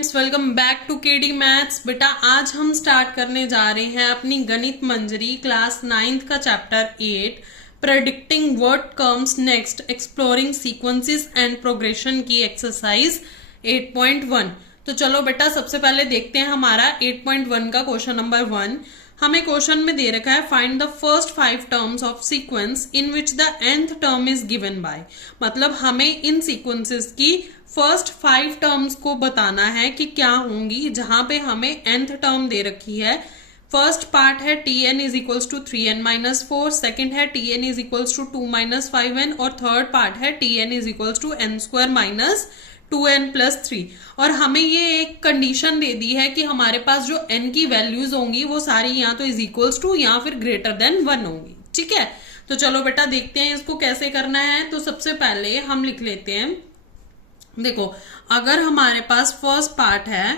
Students, welcome back to KD maths. बेटा आज हम स्टार्ट करने जा रहे हैं अपनी गणित मंजरी क्लास 9th का chapter 8 predicting what comes next exploring sequences and progression की एक्सरसाइज 8.1। तो चलो बेटा सबसे पहले देखते हैं हमारा 8.1 का क्वेश्चन नंबर 1। हमें क्वेश्चन में दे रखा है find the first 5 terms of sequence in which the nth term is given by. मतलब हमें इन सीक्वेंसेस की फर्स्ट 5 टर्म्स को बताना है कि क्या होंगी, जहां पे हमें nth टर्म दे रखी है। फर्स्ट पार्ट है tn is equals to 3n minus 4, second है tn is equals to 2 minus 5n और थर्ड पार्ट है tn is equals to n square minus 2n plus 3। और हमें ये एक कंडीशन दे दी है कि हमारे पास जो n की वैल्यूज होंगी वो सारी या तो इज इक्वल्स टू या फिर ग्रेटर देन 1 होंगी। ठीक है, तो चलो बेटा देखते हैं इसको कैसे करना है। तो सबसे पहले हम लिख लेते हैं, देखो अगर हमारे पास फर्स्ट पार्ट है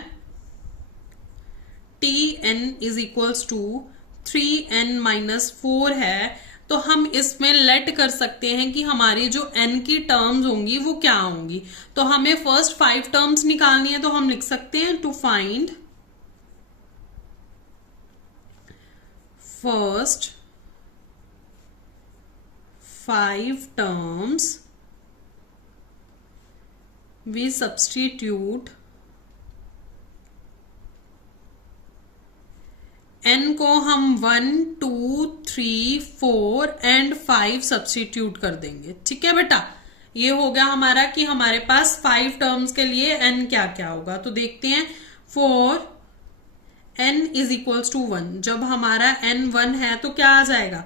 tn is equals to 3n minus 4 है, तो हम इसमें लेट कर सकते हैं कि हमारी जो n की टर्म्स होंगी वो क्या होंगी। तो हमें फर्स्ट 5 टर्म्स निकालनी है, तो हम लिख सकते हैं to find first 5 terms we substitute n को हम 1, 2, 3, 4 एंड 5 सब्सटीट्यूट कर देंगे। ठीक है बेटा, ये हो गया हमारा कि हमारे पास 5 टर्म्स के लिए n क्या क्या होगा। तो देखते हैं, for n is equals to 1, जब हमारा n 1 है तो क्या आ जाएगा,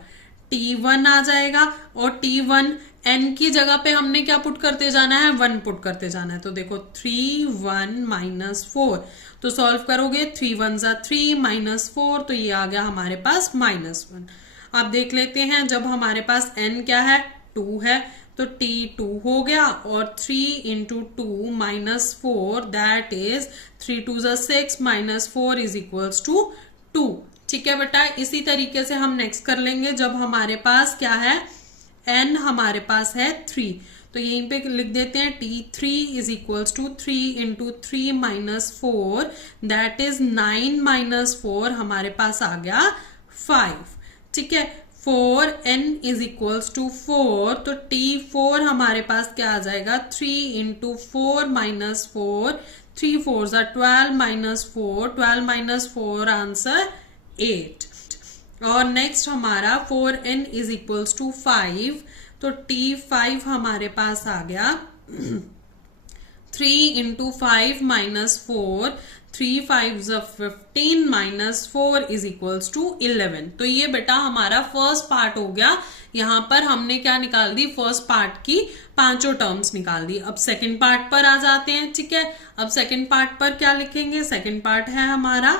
t1 आ जाएगा। और t1 n की जगह पे हमने क्या पुट करते जाना है, 1 पुट करते जाना है। तो देखो 3 1 माइनस 4, तो सॉल्व करोगे 3 1 जा 3 माइनस 4, तो ये आ गया हमारे पास माइनस 1। अब देख लेते हैं, जब हमारे पास n क्या है, 2 है, तो t2 हो गया। और 3 इंटू 2 माइनस 4 दैट इज 3 2 जा 6 माइनस 4 इज इक्वल्स टू 2। ठीक है बेटा, इसी तरीके से हम नेक्स्ट कर लेंगे। जब हमारे पास क्या है, n हमारे पास है 3, तो यहीं पे लिख देते हैं t3 is equals to 3 into 3 minus 4 that is 9 minus 4, हमारे पास आ गया 5। ठीक है, 4n इज इक्वल्स टू 4, तो t4 हमारे पास क्या आ जाएगा, 3 इंटू 4 माइनस 4, 3 4 जा 12 माइनस 4, 12 माइनस 4 आंसर 8। और नेक्स्ट हमारा 4n इज इक्वल्स टू 5, तो t5 हमारे पास आ गया 3 into 5 minus 4, 3 5 15 minus 4 is equals to 11। तो ये बेटा हमारा फर्स्ट पार्ट हो गया। यहां पर हमने क्या निकाल दी, फर्स्ट पार्ट की 5 टर्म्स निकाल दी। अब सेकंड पार्ट पर आ जाते हैं। ठीक है, अब सेकंड पार्ट पर क्या लिखेंगे, सेकंड पार्ट है हमारा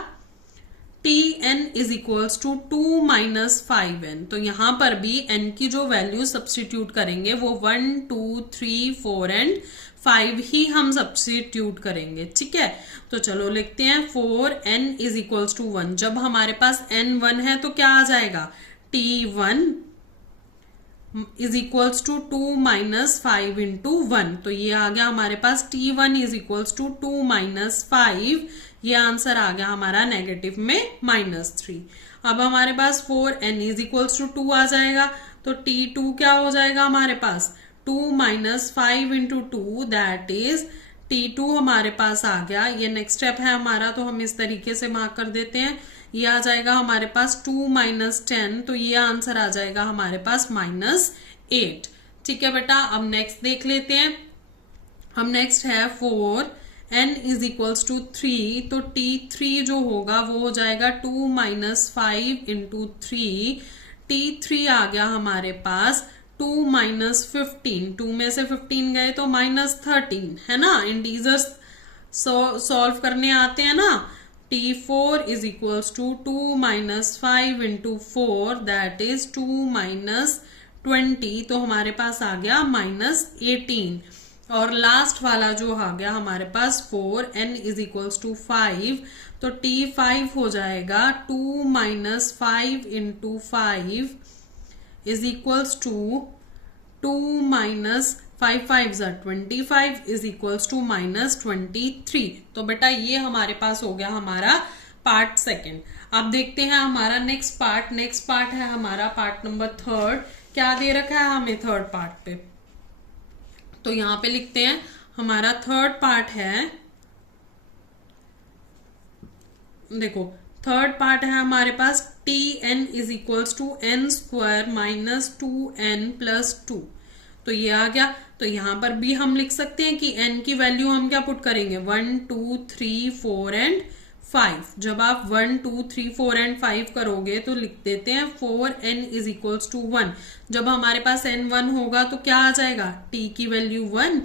tn is equals to 2 minus 5n। तो यहां पर भी n की जो वैल्यू सब्सटीट्यूट करेंगे वो 1 2 3 4 एंड 5 ही हम सब्सटीट्यूट करेंगे। ठीक है, तो चलो लिखते हैं 4n इज इक्वल्स टू 1। जब हमारे पास n 1 है तो क्या आ जाएगा, t1 is equals to 2 minus 5 into 1, तो ये आ गया हमारे पास t1 is equals to 2 minus 5, ये आंसर आ गया हमारा नेगेटिव में -3। अब हमारे पास 4n इज इक्वल्स टू 2 आ जाएगा, तो t2 क्या हो जाएगा हमारे पास, 2 minus 5 into 2 that is t2 हमारे पास आ गया। ये नेक्स्ट स्टेप है हमारा, तो हम इस तरीके से मार्क कर देते हैं। ये आ जाएगा हमारे पास 2 माइनस 10, तो ये आंसर आ जाएगा हमारे पास -8। ठीक है बेटा, अब नेक्स्ट देख लेते हैं। हम नेक्स्ट है 4n इज इक्वल्स टू 3, तो t3 जो होगा वो हो जाएगा 2 माइनस 5 इंटू 3, t3 आ गया हमारे पास 2 माइनस 15, 2 में से 15 गए तो -13 है ना, इंटीजर्स सॉल्व करने आते हैं ना। t4 is equals to 2 minus 5 into 4 that is 2 minus 20, तो हमारे पास आ गया -18। और लास्ट वाला जो आ गया हमारे पास 4n इज इक्वल्स टू 5, तो t5 हो जाएगा 2 minus 5 into 5 is equals to 2 minus 5 5 25 is equals to -23। तो बेटा ये हमारे पास हो गया हमारा पार्ट सेकेंड। अब देखते हैं हमारा नेक्स्ट पार्ट है हमारा पार्ट नंबर थर्ड। क्या दे रखा है हमें थर्ड पार्ट पे, तो यहां पे लिखते हैं हमारा थर्ड पार्ट है, देखो थर्ड पार्ट है हमारे पास tn is equals to n square -2n + 2। तो ये आ गया। तो यहां पर भी हम लिख सकते हैं कि n की वैल्यू हम क्या पुट करेंगे, 1 2 3 4 एंड 5। जब आप 1 2 3 4 एंड 5 करोगे तो लिख देते हैं 4n इज इक्वल्स टू 1। जब हमारे पास n 1 होगा तो क्या आ जाएगा, t की वैल्यू 1,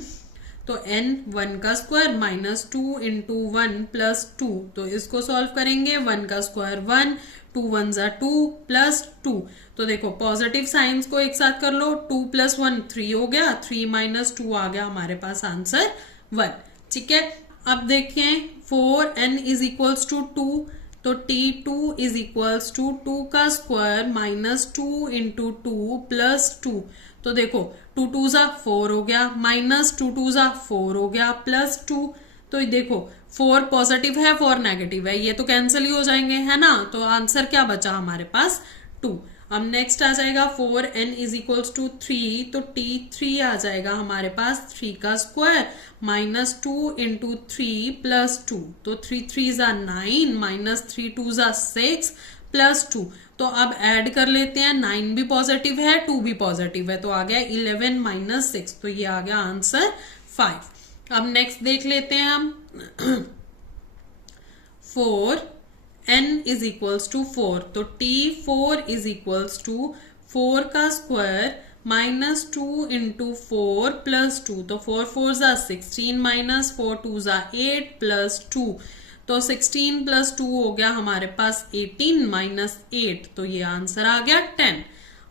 तो n 1 का स्क्वायर -2 इंटू 1 + 2। तो इसको सॉल्व करेंगे, 1 का स्क्वायर 1, 2 1 = 2 + 2। तो देखो पॉजिटिव साइंस को एक साथ कर लो, 2 + 1 3 हो गया, 3 - 2 आ गया हमारे पास आंसर 1। ठीक है, अब देखें 4n इज इक्वल्स टू 2, तो t2 इज इक्वल्स टू 2 का स्क्वायर -2 इंटू 2 + 2। तो देखो 2 2 = 4 हो गया, -2 2 = 4 हो गया, +2। तो देखो 4 पॉजिटिव है 4 नेगेटिव है, ये तो कैंसिल ही हो जाएंगे, है ना। तो आंसर क्या बचा हमारे पास 2। अब नेक्स्ट आ जाएगा 4n इज इक्वल्स टू 3, तो t3 आ जाएगा हमारे पास 3 का स्क्वायर -2 इंटू 3 + 2। तो 3 3 = 9, -3 2 = 6 + 2। तो अब ऐड कर लेते हैं, 9 भी पॉजिटिव है 2 भी पॉजिटिव है, तो आ गया 11 - 6। तो ये आ गया आंसर 5। अब नेक्स्ट देख लेते हैं हम 4n इज इक्वल्स टू 4, तो t4 इज इक्वल्स टू 4 का स्क्वायर -2 इंटू 4 + 2। तो 4 4 = 16, -4 2 = 8 + 2। तो 16 + 2 हो गया हमारे पास 18 - 8। तो ये आंसर आ गया 10।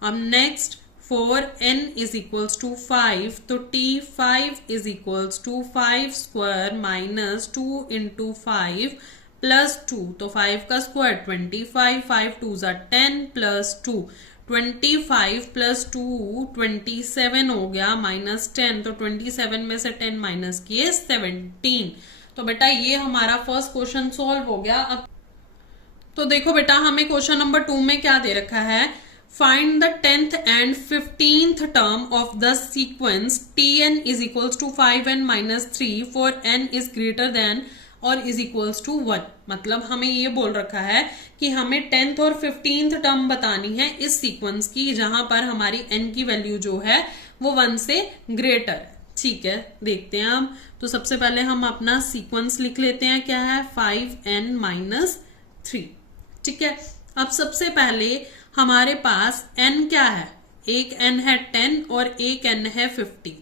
अब next 4n is equals to 5, तो t5 is equals to 5 square -2 into 5 + 2। तो 5 का स्क्वायर 25, 5 2 = 10 + 2। 25 + 2 27 हो गया, -10। तो 27 में से 10 माइनस किए 17। तो बेटा ये हमारा फर्स्ट क्वेश्चन सॉल्व हो गया। अब तो देखो बेटा हमें क्वेश्चन नंबर 2 में क्या दे रखा है, find the 10th and 15th term of the sequence tn is equals to 5n - 3 for n is greater than और इज इक्वल्स टू 1। मतलब हमें ये बोल रखा है कि हमें 10th और 15th टर्म बतानी है इस सीक्वेंस की, जहां पर हमारी n की वैल्यू जो है वो 1 से ग्रेटर है। ठीक है, देखते हैं अब। तो सबसे पहले हम अपना सीक्वेंस लिख लेते हैं, क्या है 5n - 3। ठीक है, अब सबसे पहले हमारे पास n क्या है, एक n है 10 और एक n है 15,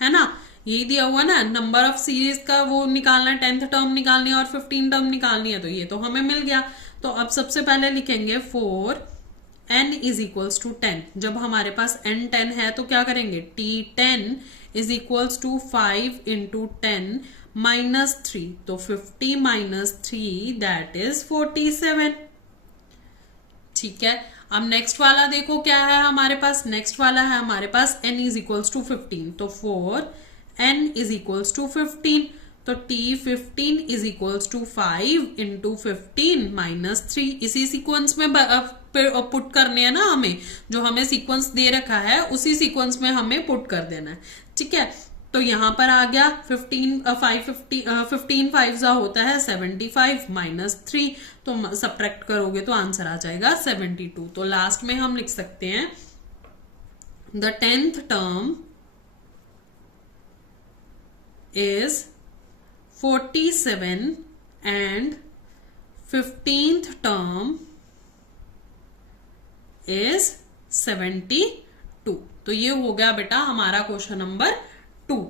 है ना। यही दिया हुआ ना, नंबर ऑफ सीरीज का वो निकालना है, 10th टर्म निकालनी है और 15 टर्म निकालनी है, तो ये तो हमें मिल गया। तो अब सबसे पहले लिखेंगे 4n इज इक्वल्स टू 10। जब हमारे पास n 10 है तो क्या करेंगे, t10 is equals to 5 into 10 - 3। तो 50 - 3 दैट इज 47। ठीक है, अब नेक्स्ट वाला देखो क्या है हमारे पास, नेक्स्ट वाला है हमारे पास n इज इक्वल्स टू 15। तो 4n इज इक्वल्स टू 15। तो t15 is equals to 5 into 15 - 3। इसी सीक्वेंस में पुट करने हैं ना हमें, जो हमें सीक्वेंस दे रखा है उसी सीक्वेंस में हमें पुट कर देना है। ठीक है, तो यहां पर आ गया 15 5 जा होता है 75 - 3। तो सब्ट्रैक्ट करोगे तो आंसर आ जाएगा 72। तो लास्ट में हम लिख सकते हैं the 10th term is 47 and 15th term is 72। तो ये हो गया बेटा हमारा क्वेश्चन नंबर 2।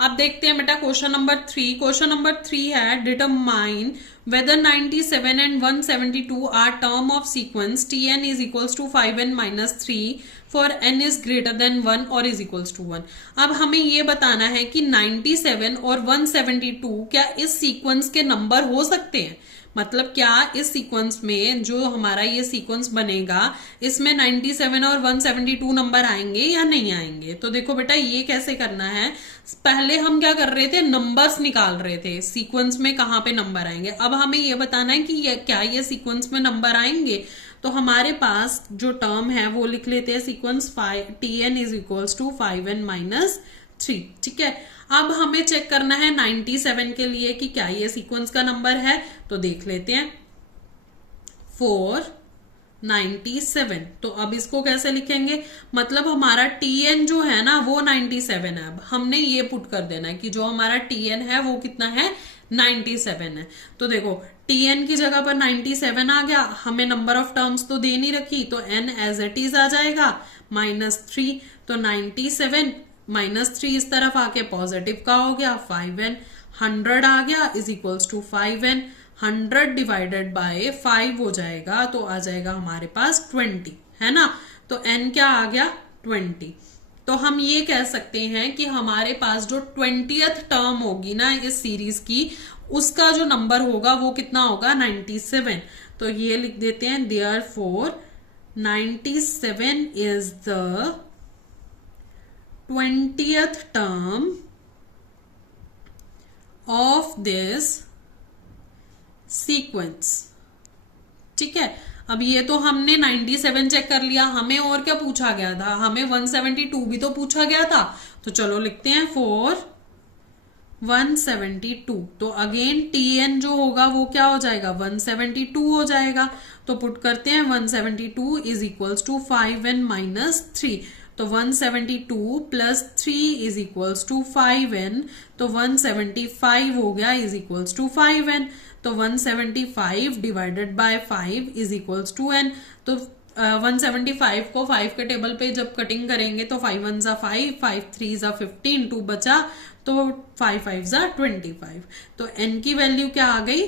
अब देखते हैं बेटा क्वेश्चन नंबर 3। क्वेश्चन नंबर 3 है determine whether 97 and 172 are term of sequence tn is equals to 5n - 3 for n is greater than 1 or is equals to 1। अब हमें ये बताना है कि 97 और 172 क्या इस सीक्वेंस के नंबर हो सकते हैं। मतलब क्या इस सीक्वेंस में जो हमारा ये सीक्वेंस बनेगा इसमें 97 और 172 नंबर आएंगे या नहीं आएंगे। तो देखो बेटा ये कैसे करना है, पहले हम क्या कर रहे थे, नंबर्स निकाल रहे थे सीक्वेंस में कहाँ पे नंबर आएंगे। अब हमें ये बताना है कि क्या ये सीक्वेंस में नंबर आएंगे। तो हमारे पास जो टर्म है वो लिख लेते हैं sequence tn is equals to 5n-3। ठीक है, अब हमें चेक करना है 97 के लिए कि क्या ये सीक्वेंस का नंबर है। तो देख लेते हैं 497। तो अब इसको कैसे लिखेंगे, मतलब हमारा tn जो है ना वो 97 है। अब हमने ये पुट कर देना है कि जो हमारा tn है वो कितना है, 97 है। तो देखो tn की जगह पर 97 आ गया, हमें नंबर ऑफ टर्म्स तो दे नहीं रखी, तो n एज इट इज आ जाएगा -3। तो 97 -3 इस तरफ आके पॉजिटिव का हो गया 5n, 100 आ गया is equals to 5n, 100 divided by 5 हो जाएगा, तो आ जाएगा हमारे पास 20, है ना। तो n क्या आ गया, 20। तो हम ये कह सकते हैं कि हमारे पास जो 20th टर्म होगी ना इस सीरीज की, उसका जो नंबर होगा वो कितना होगा, 97। तो ये लिख देते हैं therefore 97 is the 20th term of this sequence। ठीक है, अब ये तो हमने 97 चेक कर लिया, हमें और क्या पूछा गया था, हमें 172 भी तो पूछा गया था। तो चलो लिखते हैं 172। तो अगेन tn जो होगा वो क्या हो जाएगा, 172 हो जाएगा। तो पुट करते हैं 172 इज इक्वल्स टू 5n-3। तो 172 plus 3 is equals to 5n। तो 175 हो गया इज इक्वल्स टू 5n। तो 175 divided by 5 is equals to n। तो 175 को 5 के टेबल पे जब कटिंग करेंगे तो 5 1 जा 5, 5 3 जा 15, 2 बचा, तो 5 5 जा 25। तो n की वैल्यू क्या आ गई,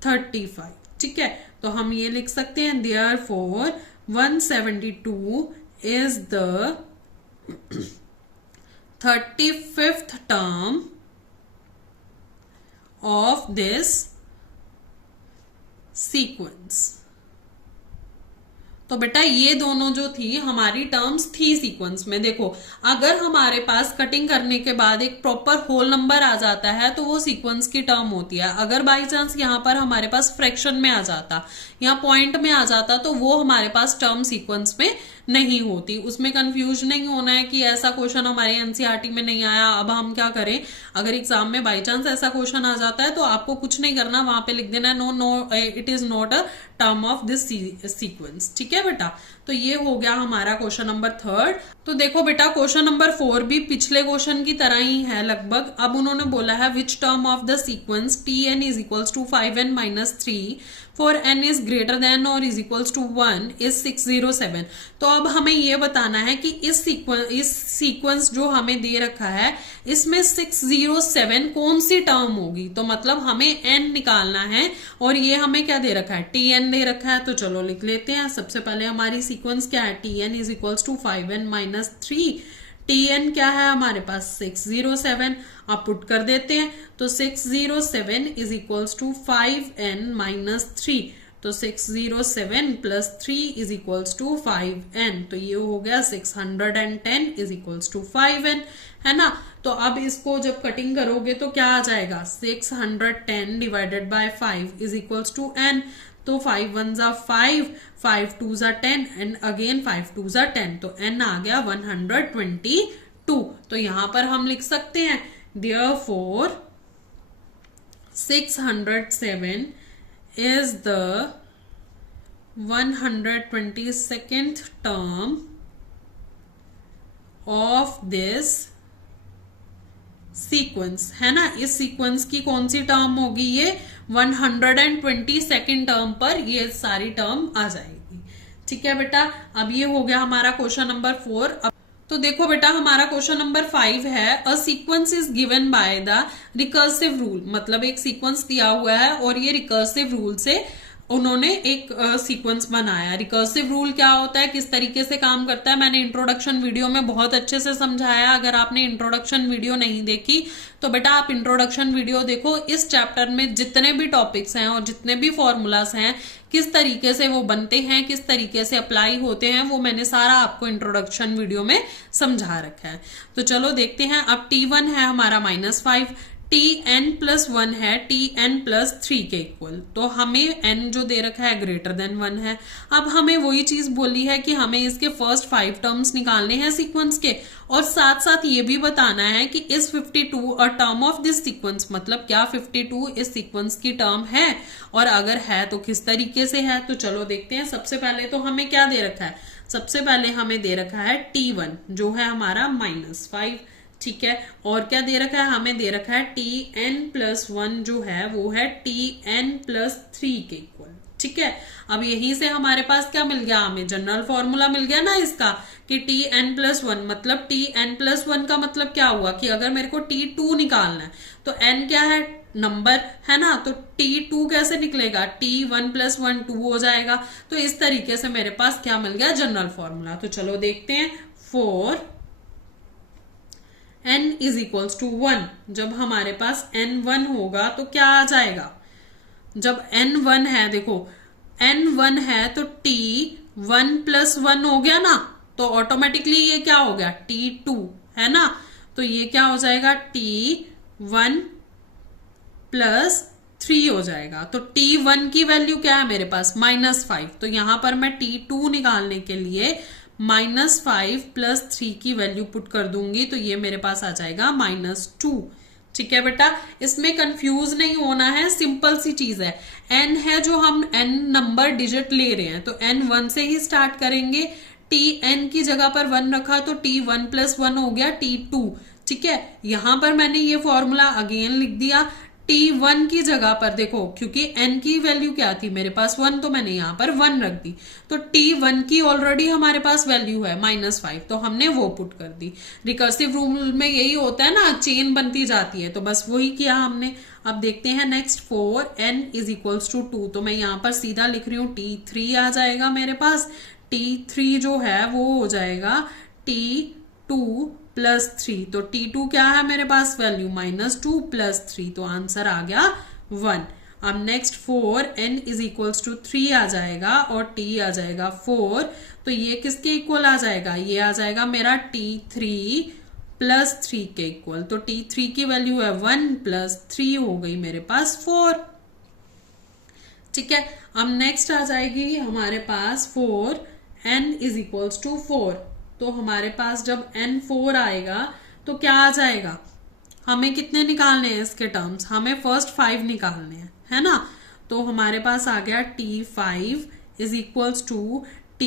35। ठीक है, तो हम ये लिख सकते हैं therefore 172 is the 35th term of this sequence। तो बेटा ये दोनों जो थी हमारी टर्म्स थी सीक्वेंस में। देखो अगर हमारे पास कटिंग करने के बाद एक प्रॉपर होल नंबर आ जाता है तो वो सीक्वेंस की टर्म होती है। अगर बाई चांस यहाँ पर हमारे पास फ्रैक्शन में आ जाता या पॉइंट में आ जाता तो वो हमारे पास टर्म सीक्वेंस में नहीं होती। उसमें कंफ्यूज नहीं होना है कि ऐसा क्वेश्चन हमारे एनसीईआरटी में नहीं आया, अब हम क्या करें। अगर एग्जाम में बाई चांस ऐसा क्वेश्चन आ जाता है तो आपको कुछ नहीं करना, वहां पे लिख देना no it is not a term of this sequence. ठीक है बेटा, तो ये हो गया हमारा क्वेश्चन नंबर 3। तो देखो बेटा क्वेश्चन नंबर 4 भी पिछले क्वेश्चन की तरह ही है लगभग। अब उन्होंने बोला है which term of the sequence tn is equals to 5n-3 for n is greater than or is equals to 1 is 607। तो अब हमें ये बताना है कि इस सीक्वेंस जो हमें दे रखा है इसमें 607 कौन सी टर्म होगी। तो मतलब हमें n निकालना है और ये हमें क्या दे रखा है, tn दे रखा है। तो चलो लिख लेते हैं। सबसे पहले हमारी सीक्वेंस क्या है, tn is equals to 5n-3। tn क्या है हमारे पास, 607। अब पुट कर देते हैं। तो 607 इज इक्वल्स टू 5n-3। तो 607 plus 3 is equals to 5n। तो ये हो गया 610 इज इक्वल्स टू 5n, है ना। तो अब इसको जब कटिंग करोगे तो क्या आ जाएगा, 610 divided by 5 is equals to n। तो 5 1 जा 5, 5 2 जा 10 एंड अगेन 5 2 जा 10। तो n आ गया 122। तो यहां पर हम लिख सकते हैं therefore 607 is the 122nd term of this sequence, है ना। इस सीक्वेंस की कौन सी टर्म होगी, ये 122nd टर्म पर ये सारी टर्म आ जाएगी। ठीक है बेटा, अब ये हो गया हमारा क्वेश्चन नंबर 4। तो देखो बेटा हमारा क्वेश्चन नंबर 5 है a sequence is given by the recursive rule. मतलब एक सीक्वेंस दिया हुआ है और ये रिकर्सिव रूल से उन्होंने एक सीक्वेंस बनाया। रिकर्सिव रूल क्या होता है, किस तरीके से काम करता है, मैंने इंट्रोडक्शन वीडियो में बहुत अच्छे से समझाया। अगर आपने इंट्रोडक्शन वीडियो नहीं देखी तो बेटा आप इंट्रोडक्शन वीडियो देखो। इस चैप्टर में जितने भी टॉपिक्स हैं और जितने भी फॉर्मूलास हैं, किस तरीके से वो बनते हैं, किस तरीके से अप्लाई होते हैं, वो मैंने सारा आपको इंट्रोडक्शन वीडियो में समझा रखा है। तो चलो देखते हैं। अब T1 है हमारा -5, Tn+1 है Tn+3 के इक्वल, तो हमें n जो दे रखा है ग्रेटर देन 1 है। अब हमें वही चीज बोली है कि हमें इसके फर्स्ट 5 टर्म्स निकालने हैं सीक्वेंस के, और साथ साथ ये भी बताना है कि इस 52 अ टर्म ऑफ दिस सीक्वेंस, मतलब क्या 52 इस सीक्वेंस की टर्म है, और अगर है तो किस तरीके से है। तो चलो देखते हैं। सबसे पहले तो हमें क्या दे रखा है, सबसे पहले हमें दे रखा है T1 जो है हमारा -5, ठीक है। और क्या दे रखा है, हमें दे रखा है Tn+1 जो है वो है Tn+3 के इक्वल, ठीक है। अब यहीं से हमारे पास क्या मिल गया, हमें जनरल फॉर्मूला मिल गया ना इसका, कि Tn+1 मतलब Tn+1 का मतलब क्या हुआ कि अगर मेरे को T2 निकालना है तो n क्या है, नंबर है ना, तो T2 कैसे निकलेगा, T1+1 2 हो जाएगा। तो इस तरीके से मेरे पास क्या मिल गया, जनरल फॉर्मूला। तो चलो देखते हैं। 4 n = 1, जब हमारे पास n 1 होगा तो क्या आ जाएगा, जब n 1 है, देखो n 1 है तो T1+1 हो गया ना, तो ऑटोमेटिकली ये क्या हो गया, T2 है ना, तो ये क्या हो जाएगा, T1+3 हो जाएगा। तो T1 की वैल्यू क्या है मेरे पास, -5, तो यहां पर मैं T2 निकालने के लिए -5+3 की वैल्यू पुट कर दूंगी, तो ये मेरे पास आ जाएगा -2, ठीक है बेटा। इसमें कंफ्यूज नहीं होना है, सिंपल सी चीज है। n है जो हम n नंबर डिजिट ले रहे हैं, तो n 1 से ही स्टार्ट करेंगे। Tn की जगह पर 1 रखा तो T1+1 हो गया T2, ठीक है। यहां पर मैंने ये फॉर्मूला अगेन लिख दिया। T1 की जगह पर देखो, क्योंकि n की वैल्यू क्या थी मेरे पास 1, तो मैंने यहां पर 1 रख दी। तो T1 की ऑलरेडी हमारे पास वैल्यू है -5, तो हमने वो पुट कर दी। रिकर्सिव रूल में यही होता है ना, चेन बनती जाती है, तो बस वही किया हमने। अब देखते हैं नेक्स्ट। 4n = 2, तो मैं यहां पर सीधा लिख रही हूं T3 आ जाएगा मेरे पास। T3 जो है वो हो जाएगा T2+3, तो T2 क्या है मेरे पास वैल्यू, -2+3, तो आंसर आ गया 1। अब नेक्स्ट 4n = 3 आ जाएगा और t आ जाएगा 4, तो ये किसके इक्वल आ जाएगा, ये आ जाएगा मेरा T3+3 के इक्वल। तो T3 की वैल्यू है 1 + 3 हो गई मेरे पास 4, ठीक है। अब नेक्स्ट आ जाएगी हमारे पास 4n = 4, तो हमारे पास जब n 4 आएगा तो क्या आ जाएगा, हमें कितने निकालने हैं इसके टर्म्स, हमें फर्स्ट 5 निकालने हैं, है ना। तो हमारे पास आ गया T5 = T4+3 =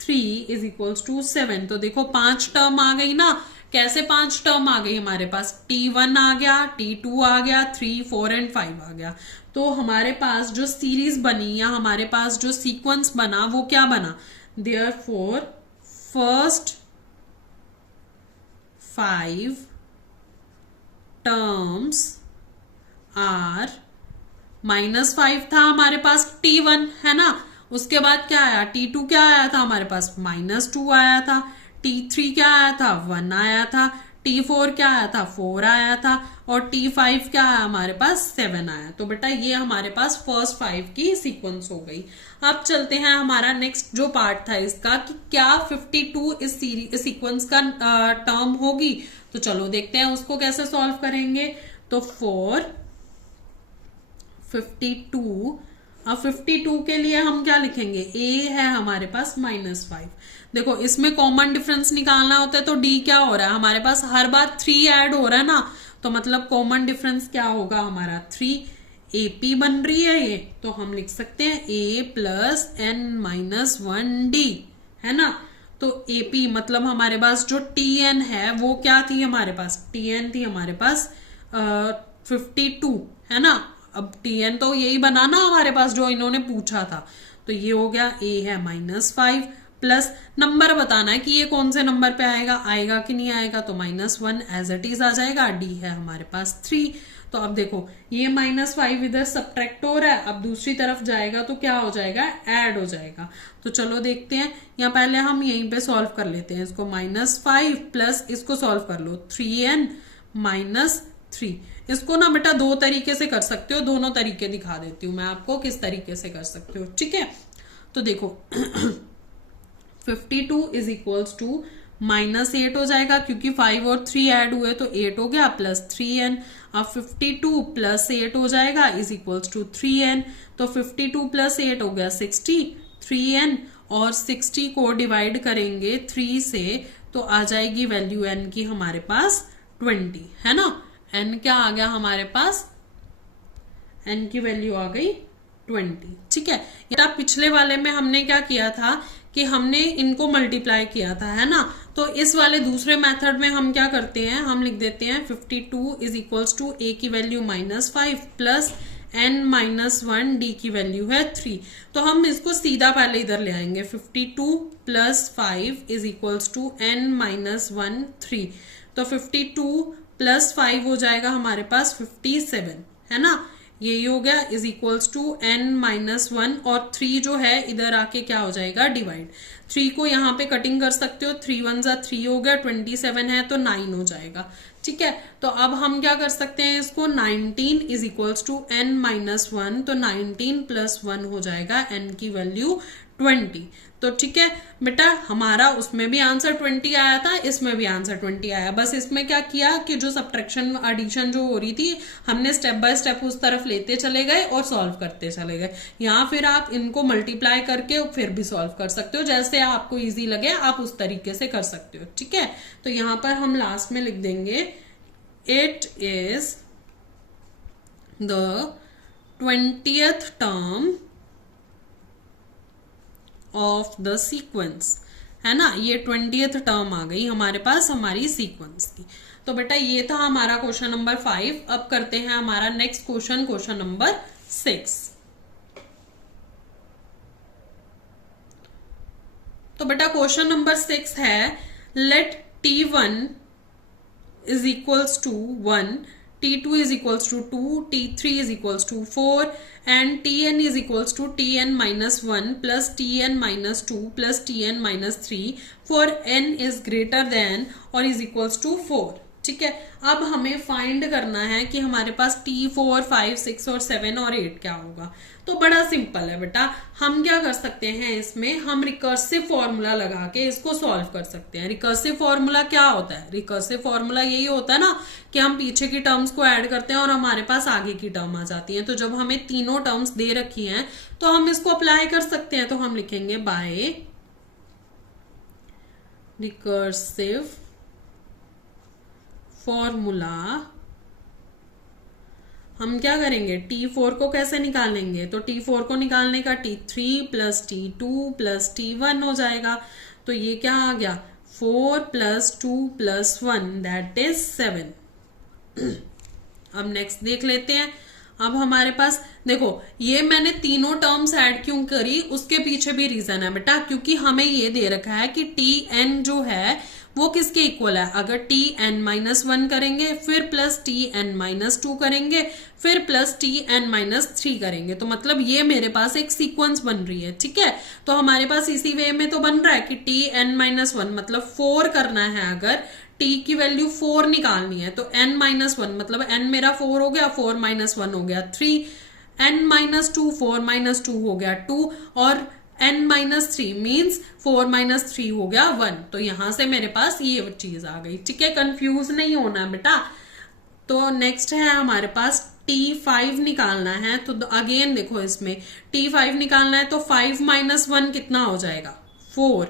4+3 = 7। तो देखो 5 टर्म आ गई ना। कैसे 5 टर्म आ गई हमारे पास, T1 आ गया, T2 आ गया, 3, 4 एंड 5 आ गया। तो हमारे पास जो सीरीज बनी या हमारे पास जो सीक्वेंस बना वो क्या बना, देयरफॉर फर्स्ट 5 टर्म्स आर, -5 था हमारे पास T1, है ना। उसके बाद क्या आया, T2 क्या आया था हमारे पास, -2 आया था। T3 क्या आया था, 1 आया था। T4 क्या आया था, 4 आया था। और T5 क्या आया हमारे पास, 7 आया। तो बेटा ये हमारे पास फर्स्ट 5 की सीक्वेंस हो गई। अब चलते हैं हमारा नेक्स्ट जो पार्ट था इसका, कि क्या 52 इस सीक्वेंस का टर्म होगी। तो चलो देखते हैं उसको कैसे सॉल्व करेंगे। तो 4 52, अब 52 के लिए हम क्या लिखेंगे, a है हमारे पास -5। देखो इसमें कॉमन डिफरेंस निकालना होता है, तो d क्या हो रहा है हमारे पास, हर बार 3 ऐड हो रहा है ना, तो मतलब कॉमन डिफरेंस क्या होगा हमारा 3। AP बन रही है ये, तो हम लिख सकते हैं a + n-1d, है ना। तो AP मतलब हमारे पास जो Tn है वो क्या थी हमारे पास, Tn थी हमारे पास 52, है ना। अब Tn तो यही बना ना हमारे पास जो इन्होंने पूछा था। तो ये हो गया, a है -5 प्लस नंबर बताना है कि ये कौन से नंबर पे आएगा कि नहीं आएगा, तो -1 एज इट इज आ जाएगा। d है हमारे पास 3, तो अब देखो ये -5 इधर सब्ट्रैक्ट हो रहा है, अब दूसरी तरफ जाएगा तो क्या हो जाएगा, ऐड हो जाएगा। तो चलो देखते हैं, यहाँ पहले हम यहीं पे सॉल्व कर लेते हैं इसको, -5 प्लस इसको सॉल्व कर लो 3n -3। इसको ना बेटा दो तरीके से कर सकते हो, दोनों तरीके दिखा देती हूँ मैं आपको किस तरीके से कर सकते हो, ठीक है। तो देखो 52 इज इक्वल्स टू -8 हो जाएगा, क्योंकि 5 और 3 ऐड हुए तो 8 हो गया, प्लस 3n। अब 52 प्लस 8 हो जाएगा इज इक्वल्स टू 3n। तो 52 प्लस 8 हो गया 60, 3n, और 60 को डिवाइड करेंगे 3 से तो आ जाएगी वैल्यू n की हमारे पास 20, है ना। n क्या आ गया हमारे पास, n की वैल्यू आ गई 20, ठीक है। या पिछले वाले में हमने क्या किया था कि हमने इनको मल्टीप्लाई किया था, है ना। तो इस वाले दूसरे मेथड में हम क्या करते हैं, हम लिख देते हैं 52 इज इक्वल्स टू a की वैल्यू -5 प्लस n -1, d की वैल्यू है 3। तो हम इसको सीधा पहले इधर ले आएंगे, 52 plus 5 is equals to n -1 3। तो 52 प्लस 5 हो जाएगा हमारे पास 57, है ना। यही हो गया इज इक्वल्स टू n -1, और 3 जो है इधर आके क्या हो जाएगा, डिवाइड। 3 को यहाँ पे कटिंग कर सकते हो, 3 1 जा 3 हो गया, 27 है तो 9 हो जाएगा, ठीक है। तो अब हम क्या कर सकते हैं इसको, 19 इज इक्वल्स टू n -1, तो 19 प्लस 1 हो जाएगा n की वैल्यू 20। तो ठीक है बेटा, हमारा उसमें भी आंसर 20 आया था, इसमें भी आंसर 20 आया। बस इसमें क्या किया कि जो सब्ट्रैक्शन एडिशन जो हो रही थी हमने स्टेप बाय स्टेप उस तरफ लेते चले गए और सॉल्व करते चले गए। यहाँ फिर आप इनको मल्टीप्लाई करके फिर भी सॉल्व कर सकते हो, जैसे आपको इजी लगे आप उस तरीके से कर सकते हो, ठीक है। तो यहाँ पर हम लास्ट में लिख देंगे it is the 20th term of the sequence, है ना। ये 20th टर्म आ गई हमारे पास हमारी सीक्वेंस की। तो बेटा ये था हमारा क्वेश्चन नंबर 5। अब करते हैं हमारा नेक्स्ट क्वेश्चन, क्वेश्चन नंबर 6। तो बेटा क्वेश्चन नंबर 6 है, let T1 is equals to 1, T2 is equals to 2, T3 is equals to 4 and Tn is equals to Tn minus 1 plus Tn minus 2 plus Tn minus 3 for n is greater than or is equals to 4, ठीक है। अब हमें find करना है कि हमारे पास T4, 5, 6 और 7 और 8 क्या होगा। तो बड़ा सिंपल है बेटा, हम क्या कर सकते हैं इसमें, हम रिकर्सिव फॉर्मूला लगा के इसको सॉल्व कर सकते हैं। रिकर्सिव फॉर्मूला क्या होता है, रिकर्सिव फॉर्मूला यही होता है ना कि हम पीछे की टर्म्स को ऐड करते हैं और हमारे पास आगे की टर्म आ जाती है। तो जब हमें तीनों टर्म्स दे रखी हैं तो हम इसको अप्लाई कर सकते हैं। तो हम लिखेंगे बाय रिकर्सिव फॉर्मूला हम क्या करेंगे, T4 को कैसे निकालेंगे, तो T4 को निकालने का T3 plus T2 plus T1 हो जाएगा। तो ये क्या आ गया, 4 प्लस 2 प्लस 1 दैट इज 7। अब नेक्स्ट देख लेते हैं। अब हमारे पास देखो, ये मैंने तीनों टर्म्स ऐड क्यों करी, उसके पीछे भी रीजन है बेटा, क्योंकि हमें ये दे रखा है कि Tn जो है वो किसके इक्वल है। अगर Tn-1 करेंगे, फिर प्लस Tn-2 करेंगे, फिर प्लस Tn-3 करेंगे, तो मतलब ये मेरे पास एक सीक्वेंस बन रही है, ठीक है। तो हमारे पास इसी वे में तो बन रहा है कि Tn-1 मतलब 4 करना है, अगर t की वैल्यू 4 निकालनी है तो n-1 मतलब n मेरा 4 हो गया, 4 - 1 हो गया 3, n-2 4 - 2 हो गया 2 और n-3 मीन्स 4 - 3 हो गया 1। तो यहां से मेरे पास ये चीज आ गई, ठीक है। कंफ्यूज नहीं होना बेटा। तो नेक्स्ट है हमारे पास T5 निकालना है। तो अगेन देखो, इसमें T5 निकालना है तो 5 - 1 कितना हो जाएगा, 4,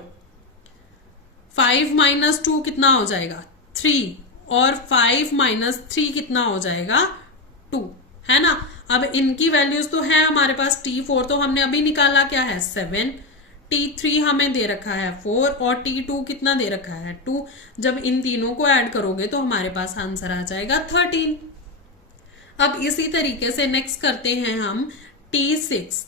5 - 2 कितना हो जाएगा 3 और 5 - 3 कितना हो जाएगा 2, है ना। अब इनकी वैल्यूज तो है हमारे पास, T4 तो हमने अभी निकाला क्या है 7, T3 हमें दे रखा है 4 और T2 कितना दे रखा है 2। जब इन तीनों को ऐड करोगे तो हमारे पास आंसर आ जाएगा 13। अब इसी तरीके से नेक्स्ट करते हैं हम T6।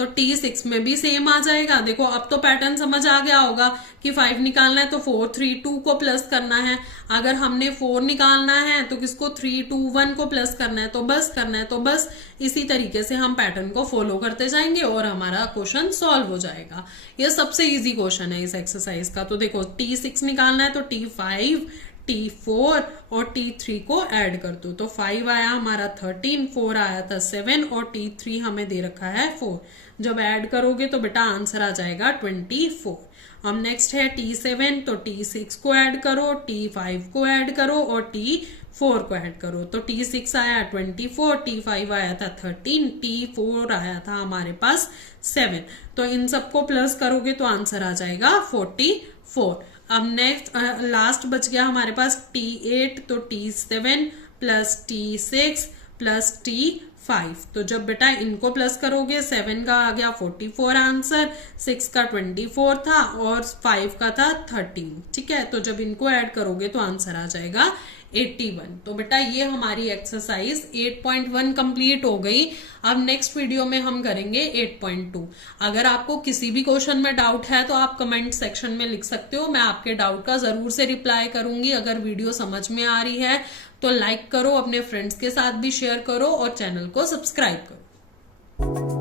तो T6 में भी सेम आ जाएगा। देखो अब तो पैटर्न समझ आ गया होगा कि 5 निकालना है तो 4 3 2 को प्लस करना है, अगर हमने 4 निकालना है तो किसको 3 2 1 को प्लस करना है, तो बस करना है। तो बस इसी तरीके से हम पैटर्न को फॉलो करते जाएंगे और हमारा क्वेश्चन सॉल्व हो जाएगा। ये सबसे इजी क्वेश्चन है इस एक्सरसाइज का। तो देखो T6 निकालना है तो T5 T4 और T3 को ऐड कर दो, तो 5 आया हमारा 13, 4 आया था 7 और T3 हमें दे रखा है 4। जब ऐड करोगे तो बेटा आंसर आ जाएगा 24। अब नेक्स्ट है T7, तो T6 को ऐड करो, T5 को ऐड करो और T4 को ऐड करो। तो T6 आया 24, T5 आया था 13, T4 आया था हमारे पास 7। तो इन सबको प्लस करोगे तो आंसर आ जाएगा 44। अब नेक्स्ट लास्ट बच गया हमारे पास T8, तो T7 plus T6 plus T5। तो जब बेटा इनको प्लस करोगे 7 का आ गया 44 आंसर, 6 का 24 था और 5 का था 13। ठीक है, तो जब इनको ऐड करोगे तो आंसर आ जाएगा 81। तो बेटा ये हमारी एक्सरसाइज 8.1 कंप्लीट हो गई। अब नेक्स्ट वीडियो में हम करेंगे 8.2। अगर आपको किसी भी क्वेश्चन में डाउट है तो आप कमेंट सेक्शन में लिख सकते हो, मैं आपके डाउट का जरूर से रिप्लाई करूंगी। अगर वीडियो समझ में आ रही है तो लाइक करो, अपने फ्रेंड्स के साथ भी शेयर करो और चैनल को सब्सक्राइब करो।